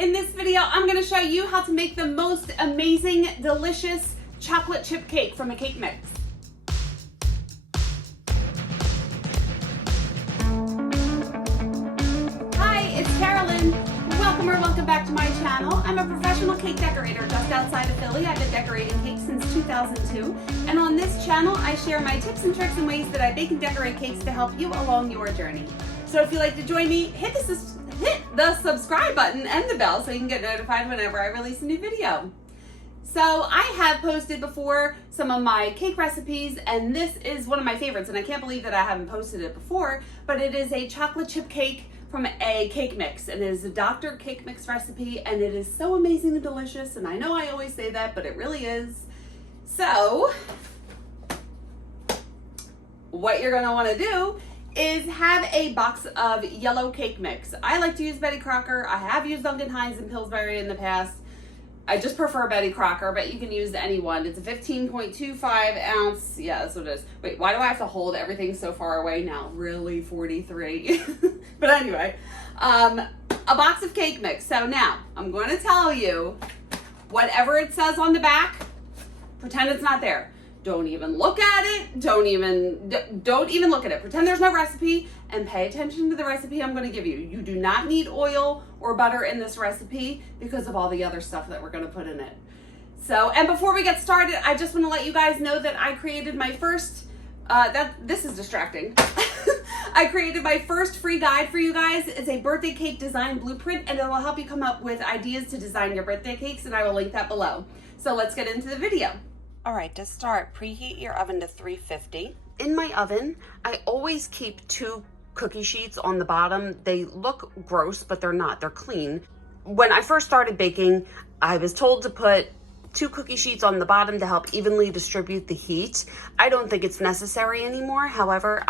In this video, I'm going to show you how to make the most amazing, delicious chocolate chip cake from a cake mix. Hi, it's Karolyn. Welcome back to my channel. I'm a professional cake decorator just outside of Philly. I've been decorating cakes since 2002. And on this channel, I share my tips and tricks and ways that I bake and decorate cakes to help you along your journey. So if you'd like to join me, hit the subscribe button and the bell so you can get notified whenever I release a new video. So I have posted before some of my cake recipes, and this is one of my favorites, and I can't believe that I haven't posted it before, but it is a chocolate chip cake from a cake mix, and it is a Dr. Cake Mix recipe, and it is so amazing and delicious, and I know I always say that, but it really is. So what you're gonna wanna do is have a box of yellow cake mix. I like to use Betty Crocker. I have used Duncan Hines and Pillsbury in the past. I just prefer Betty Crocker, but you can use any one. It's a 15.25 ounce. Yeah, that's what it is. Wait, why do I have to hold everything so far away now? Really, 43? But anyway, a box of cake mix. So now I'm going to tell you whatever it says on the back, pretend it's not there. Don't even look at it. Don't even look at it. Pretend there's no recipe and pay attention to the recipe I'm going to give you. You do not need oil or butter in this recipe because of all the other stuff that we're going to put in it. So, and before we get started, I just want to let you guys know that I created my first, this is distracting. I created my first free guide for you guys. It's a birthday cake design blueprint, and it will help you come up with ideas to design your birthday cakes, and I will link that below. So let's get into the video. All right, to start, preheat your oven to 350. In my oven, I always keep 2 cookie sheets on the bottom. They look gross, but they're not, they're clean. When I first started baking, I was told to put 2 cookie sheets on the bottom to help evenly distribute the heat. I don't think it's necessary anymore. However,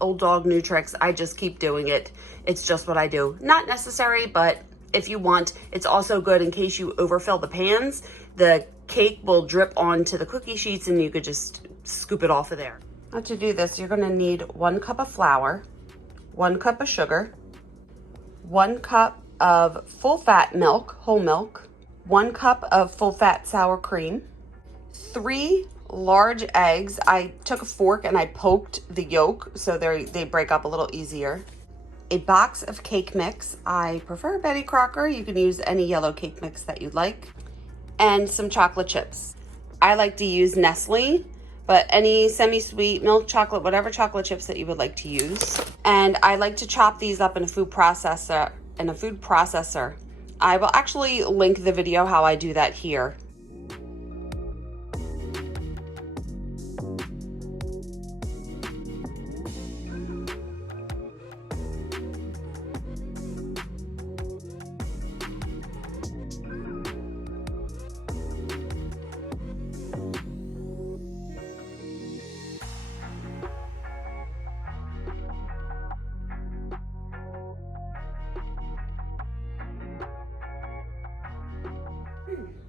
old dog, new tricks, I just keep doing it. It's just what I do. Not necessary, but if you want, it's also good in case you overfill the pans. The cake will drip onto the cookie sheets and you could just scoop it off of there. Now to do this, you're gonna need 1 cup of flour, 1 cup of sugar, 1 cup of full fat milk, whole milk, 1 cup of full fat sour cream, 3 large eggs. I took a fork and I poked the yolk so they break up a little easier. A box of cake mix. I prefer Betty Crocker. You can use any yellow cake mix that you'd like. And some chocolate chips. I like to use Nestle, but any semi-sweet, milk chocolate, whatever chocolate chips that you would like to use. And I like to chop these up in a food processor. I will actually link the video how I do that here.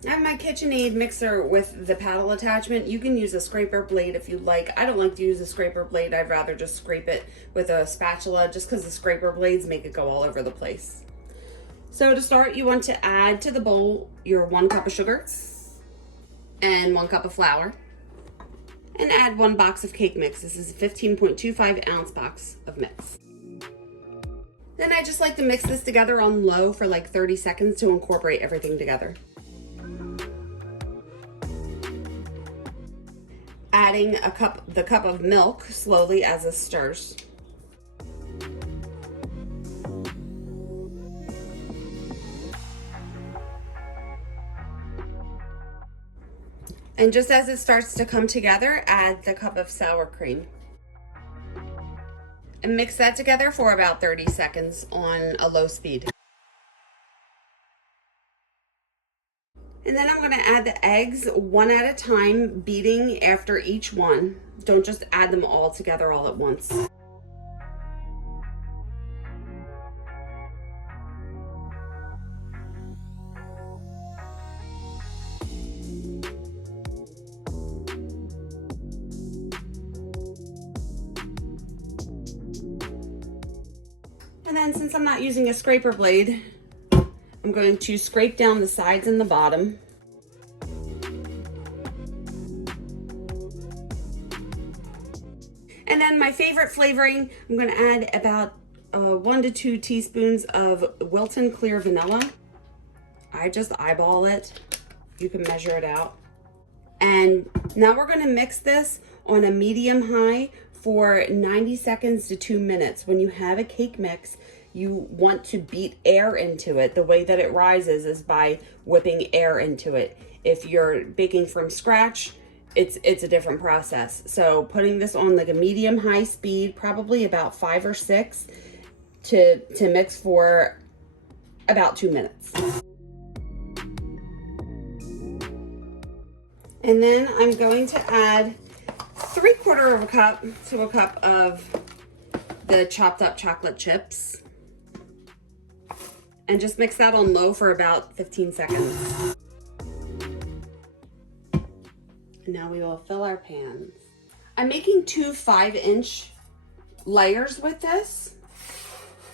I have my KitchenAid mixer with the paddle attachment. You can use a scraper blade if you'd like. I don't like to use a scraper blade. I'd rather just scrape it with a spatula just because the scraper blades make it go all over the place. So to start, you want to add to the bowl your 1 cup of sugar and 1 cup of flour, and add 1 box of cake mix. This is a 15.25 ounce box of mix. Then I just like to mix this together on low for like 30 seconds to incorporate everything together. Adding the cup of milk slowly as it stirs. And just as it starts to come together, add the cup of sour cream. And mix that together for about 30 seconds on a low speed. And then I'm gonna add the eggs 1 at a time, beating after each one. Don't just add them all together all at once. And then since I'm not using a scraper blade, I'm I'm going to scrape down the sides and the bottom. And then my favorite flavoring, I'm going to add about 1 to 2 teaspoons of Wilton Clear Vanilla. I just eyeball it. You can measure it out. And now we're going to mix this on a medium high for 90 seconds to 2 minutes. When you have a cake mix, you want to beat air into it. The way that it rises is by whipping air into it. If you're baking from scratch, it's a different process. So putting this on like a medium high speed, probably about 5 or 6 to mix for about 2 minutes. And then I'm going to add 3/4 of a cup to a cup of the chopped up chocolate chips. And just mix that on low for about 15 seconds. And now we will fill our pans. I'm making 2 5-inch layers with this.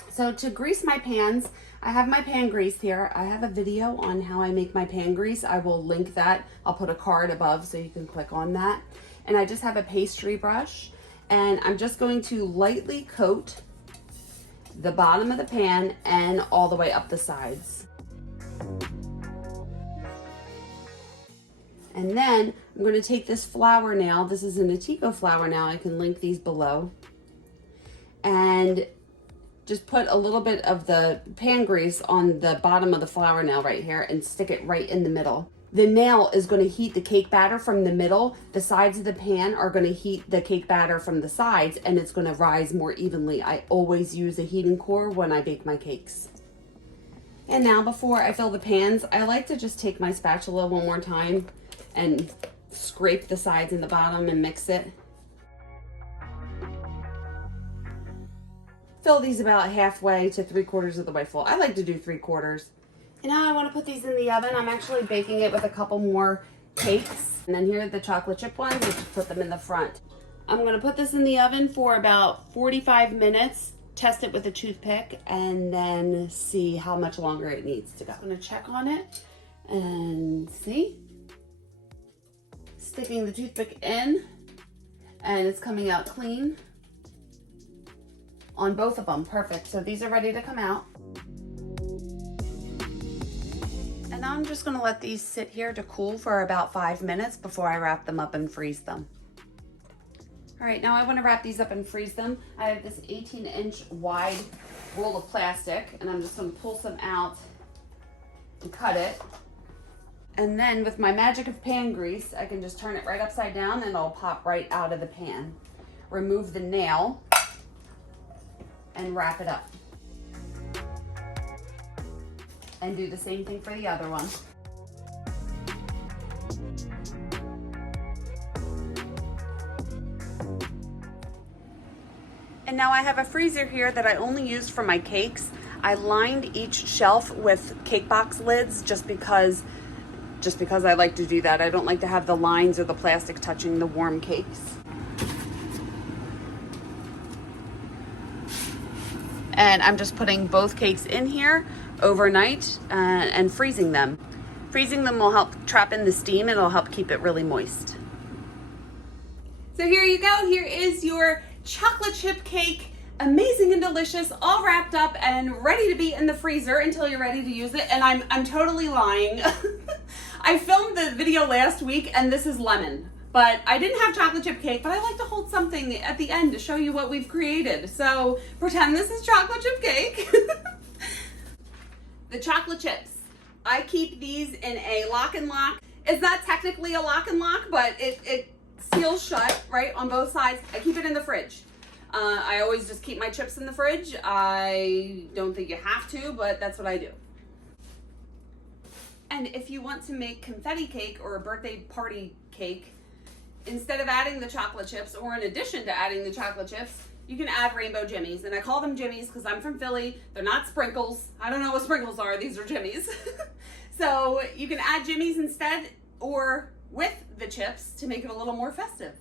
So to grease my pans, I have my pan grease here. I have a video on how I make my pan grease. I will link that. I'll put a card above so you can click on that. And I just have a pastry brush, and I'm just going to lightly coat the bottom of the pan and all the way up the sides. And then I'm going to take this flour nail. This is an Atiko flour nail. I can link these below. And just put a little bit of the pan grease on the bottom of the flour nail right here and stick it right in the middle. The nail is going to heat the cake batter from the middle. The sides of the pan are going to heat the cake batter from the sides, and it's going to rise more evenly. I always use a heating core when I bake my cakes. And now before I fill the pans, I like to just take my spatula one more time and scrape the sides and the bottom and mix it. Fill these about halfway to 3/4 of the way full. I like to do 3/4. And now I want to put these in the oven. I'm actually baking it with a couple more cakes. And then here are the chocolate chip ones. I just put them in the front. I'm going to put this in the oven for about 45 minutes. Test it with a toothpick and then see how much longer it needs to go. I'm going to check on it and see. Sticking the toothpick in, and it's coming out clean on both of them. Perfect. So these are ready to come out. And now I'm just going to let these sit here to cool for about 5 minutes before I wrap them up and freeze them. All right, now I want to wrap these up and freeze them. I have this 18-inch wide roll of plastic, and I'm just going to pull some out and cut it. And then with my magic of pan grease, I can just turn it right upside down and it'll pop right out of the pan. Remove the nail and wrap it up. And do the same thing for the other one. And now I have a freezer here that I only use for my cakes. I lined each shelf with cake box lids just because I like to do that. I don't like to have the lines or the plastic touching the warm cakes. And I'm just putting both cakes in here overnight and freezing them. Freezing them will help trap in the steam and it'll help keep it really moist. So here you go. Here is your chocolate chip cake. Amazing and delicious, all wrapped up and ready to be in the freezer until you're ready to use it. And I'm totally lying. I filmed the video last week and this is lemon, but I didn't have chocolate chip cake, but I like to hold something at the end to show you what we've created. So pretend this is chocolate chip cake. The chocolate chips, I keep these in a lock and lock. It's not technically a lock and lock, but it seals shut right on both sides. I keep it in the fridge. I always just keep my chips in the fridge. I don't think you have to, but that's what I do. And if you want to make confetti cake or a birthday party cake, instead of adding the chocolate chips, or in addition to adding the chocolate chips, you can add rainbow jimmies. And I call them jimmies because I'm from Philly. They're not sprinkles. I don't know what sprinkles are. These are jimmies. So you can add jimmies instead or with the chips to make it a little more festive.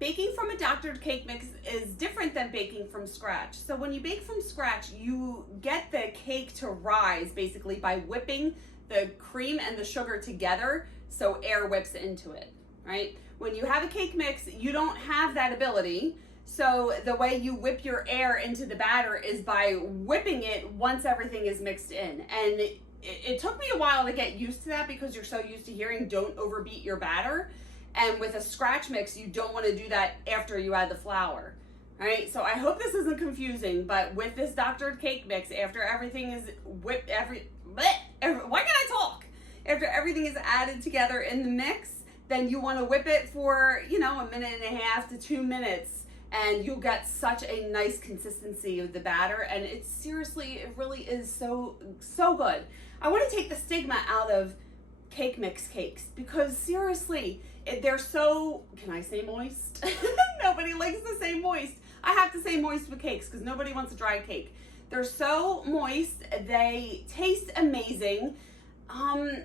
Baking from a doctored cake mix is different than baking from scratch. So when you bake from scratch, you get the cake to rise basically by whipping the cream and the sugar together so air whips into it, right? When you have a cake mix, you don't have that ability. So the way you whip your air into the batter is by whipping it once everything is mixed in. And it took me a while to get used to that because you're so used to hearing don't overbeat your batter. And with a scratch mix, you don't want to do that after you add the flour. All right, so I hope this isn't confusing, but with this doctored cake mix, after everything is whipped, why can't I talk? After everything is added together in the mix, then you want to whip it for, you know, 1.5 to 2 minutes, and you'll get such a nice consistency of the batter. And it's seriously, it really is so good. I want to take the stigma out of cake mix cakes because seriously, they're so, can I say moist? Nobody likes to say moist. I have to say moist with cakes because nobody wants a dry cake. They're so moist. They taste amazing. I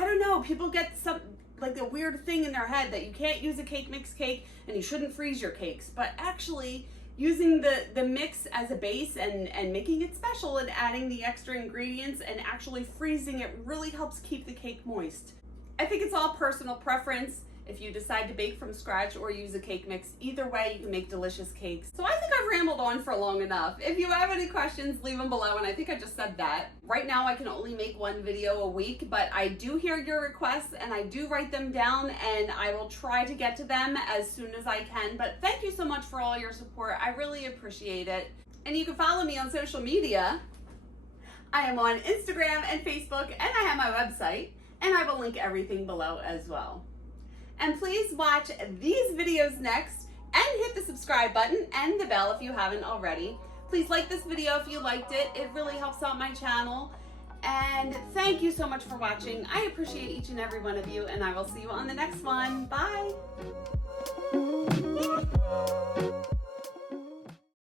don't know. People get some, like a weird thing in their head that you can't use a cake mix cake and you shouldn't freeze your cakes. But actually, using the mix as a base and making it special and adding the extra ingredients and actually freezing it really helps keep the cake moist. I think it's all personal preference if you decide to bake from scratch or use a cake mix. Either way, you can make delicious cakes. So I think I've rambled on for long enough. If you have any questions, leave them below, and I think I just said that. Right now, I can only make one video a week, but I do hear your requests and I do write them down, and I will try to get to them as soon as I can. But thank you so much for all your support. I really appreciate it. And you can follow me on social media. I am on Instagram and Facebook, and I have my website, and I will link everything below as well. And please watch these videos next and hit the subscribe button and the bell if you haven't already. Please like this video if you liked it. It really helps out my channel. And thank you so much for watching. I appreciate each and every one of you, and I will see you on the next one. Bye.